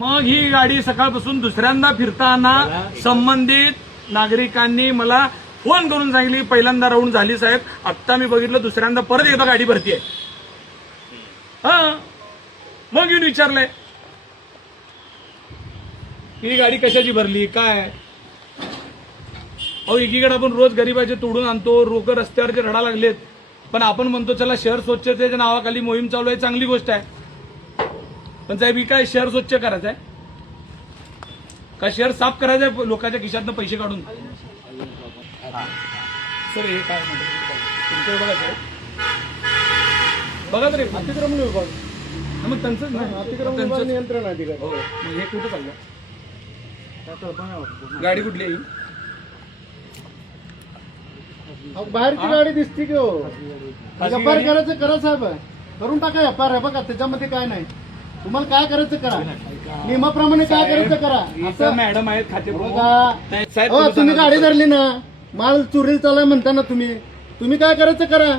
मग ही गाडी सकाळपासून दुसऱ्यांदा फिरताना संबंधित नागरिकांनी मला फोन करून सांगितली पहिल्यांदा राऊंड झाली साहेब, आत्ता मी बघितलं दुसऱ्यांदा परत एकदा गाडी भरती आहे. हा मग येऊन विचारलंय ही गाडी कशाची भरली काय. अहो एकीकडे आपण रोज गरिबाचे तोडून आणतो, लोक रस्त्यावरचे रडा लागलेत, पण आपण म्हणतो चला शहर स्वच्छतेच्या नावाखाली मोहीम चालू आहे, चांगली गोष्ट आहे. पण साहेब ही काय शहर स्वच्छ करायचं आहे का शहर साफ करायचं आहे लोकांच्या खिशातनं पैसे काढून. सर हे काय म्हणतात तुमचं बघा साहेब, बघा तरी अतिक्रमण विभाग मग त्यांचं अतिक्रमण विभाग नियंत्रण अधिकारी. हो हे कुठं चाललं गाडी कुठली आहे बाहेरची गाडी दिसते की हो. एफआर करायचं करा साहेब, करून टाका एफआर. आहे बघा त्याच्यामध्ये काय नाही, तुम्हाला काय करायचं करा, नियमाप्रमाणे काय करायचं करा. असं मॅडम आहेत खाते साहेब तुम्ही गाडी धरली ना, माल चोरीला चालाय म्हणताना तुम्ही काय करायचं करा.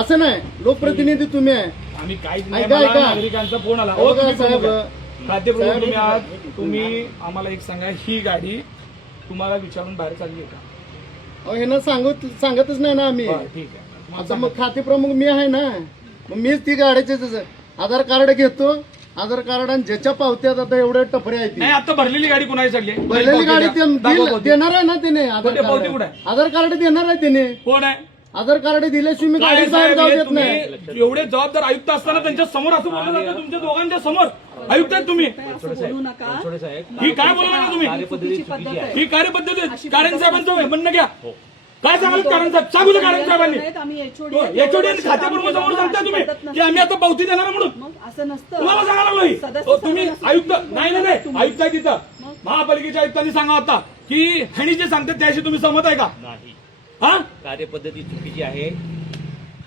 असं नाही, लोकप्रतिनिधी तुम्ही आहे. आम्ही काहीच ऐका, ऐका. नागरिकांचा फोन आला साहेब खातेप्रमुख तुम्ही आहात, तुम्ही आम्हाला एक सांगा ही गाडी तुम्हाला विचारून बाहेर चालली आहे का. हे सांगतच नाही ना आम्ही. ठीक आहे आता मग खाते प्रमुख मी आहे ना, मग मीच ती गाडीचे आधार कार्ड घेतो. आधार कार्ड आणि ज्याच्या पावत्यात आता एवढे टपरे आहेत. नाही आता भरलेली गाडी कोणाची चालली आहे. भरलेली गाडी देणार आहे ना त्याने. आधार पावती कुठे आहे. आधार कार्ड देणार आहे त्याने. कोण आहे आधार कार्ड दिल्याशिवाय मी गाडी बाहेर जाऊ देत नाही. एवढे जबाबदार आयुक्त असताना त्यांच्या समोर असं बोललं जातं, तुमच्या दोघांच्या समोर आयुक्त आहेत तुम्ही. बोलू नका. ही काय बोलणार ना तुम्ही, ही कार्यपद्धती आहे. कारण साहेबांचं म्हणणं घ्या. काय सांगाल कारण साहेब, सांगू दे कारण साहेबांनी. एचओडी खातेप्रमुख समोर सांगता तुम्ही की आम्ही आता पावती देणार म्हणून. असं नसतं, तुम्हाला सांगायला लागलो तुम्ही आयुक्त. नाही आयुक्त आहे तिथं, महापालिकेच्या आयुक्तांनी सांगा आता की ह्यानी जे सांगतात त्याशी तुम्ही सहमत आहे का. नाही, हा कार्यपद्धती चुकीची आहे.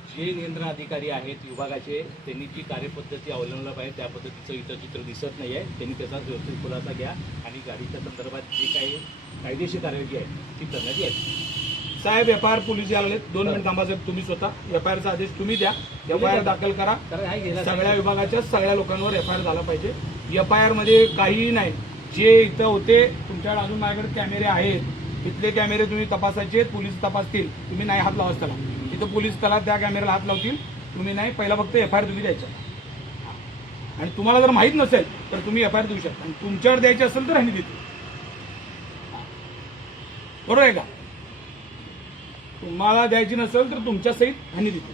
जे नियंत्रण अधिकारी आहेत विभागाचे त्यांनी जी कार्यपद्धती अवलंबला पाहिजे त्या पद्धतीचं इथं चित्र दिसत नाहीये. त्यांनी त्याचा व्यवस्थित खुलासा घ्या आणि गाडीच्या संदर्भात जी काही कायदेशीर कार्यवाही आहे ती करण्यात येईल. साहेब एफआयआर पोलीस यायला लागलेत, 2 मिनिट थांबा साहेब. तुम्ही स्वतः एफआयआरचा आदेश तुम्ही द्या, एफआयआर दाखल करा. सगळ्या विभागाच्या सगळ्या लोकांवर एफआयआर झाला पाहिजे. एफआयआर मध्ये काहीही नाही. जे इथं होते तुमच्याकडे अजून माझ्याकडे कॅमेरे आहेत, इथले कॅमेरे तुम्ही तपासायचे, पोलीस तपासतील. तुम्ही नाही हात लावाच त्याला, तिथं पोलीस त्याला त्या कॅमेऱ्याला हात लावतील. तुम्ही नाही, पहिला फक्त एफआयआर तुम्ही द्यायचा. आणि तुम्हाला जर माहीत नसेल तर तुम्ही एफआयआर देऊ शकता, आणि तुमच्यावर द्यायची असेल तर ह्यांनी देतो. बरोबर आहे का. तुम्हाला द्यायची नसेल तर तुमच्या सहित ह्यांनी देतो.